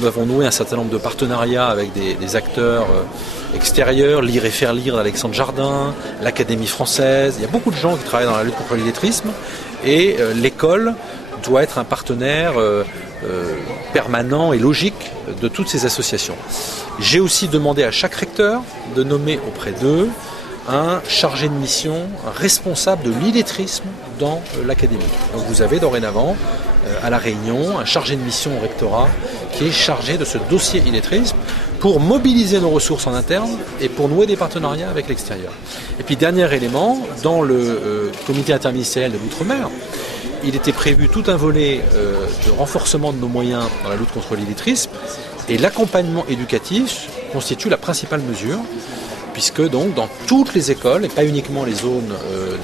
nous avons noué un certain nombre de partenariats avec des acteurs extérieurs, Lire et faire lire d'Alexandre Jardin, l'Académie française. Il y a beaucoup de gens qui travaillent dans la lutte contre l'illettrisme et l'école doit être un partenaire permanent et logique de toutes ces associations. J'ai aussi demandé à chaque recteur de nommer auprès d'eux un chargé de mission, un responsable de l'illettrisme dans l'académie. Donc vous avez dorénavant à La Réunion un chargé de mission au rectorat qui est chargé de ce dossier illettrisme pour mobiliser nos ressources en interne et pour nouer des partenariats avec l'extérieur. Et puis dernier élément, dans le comité interministériel de l'outre-mer, il était prévu tout un volet de renforcement de nos moyens dans la lutte contre l'illettrisme et l'accompagnement éducatif constitue la principale mesure puisque donc dans toutes les écoles, et pas uniquement les zones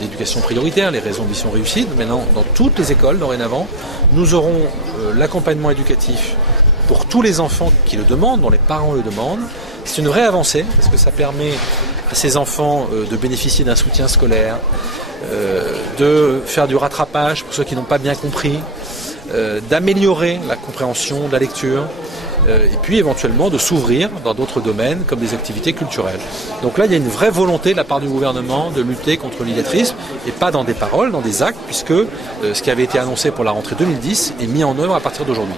d'éducation prioritaire, les réseaux Mission Réussite, mais non, dans toutes les écoles dorénavant, nous aurons l'accompagnement éducatif pour tous les enfants qui le demandent, dont les parents le demandent. C'est une vraie avancée parce que ça permet à ces enfants de bénéficier d'un soutien scolaire, de faire du rattrapage pour ceux qui n'ont pas bien compris, d'améliorer la compréhension de la lecture, et puis éventuellement de s'ouvrir dans d'autres domaines comme des activités culturelles. Donc là, il y a une vraie volonté de la part du gouvernement de lutter contre l'illettrisme, et pas dans des paroles, dans des actes, puisque ce qui avait été annoncé pour la rentrée 2010 est mis en œuvre à partir d'aujourd'hui.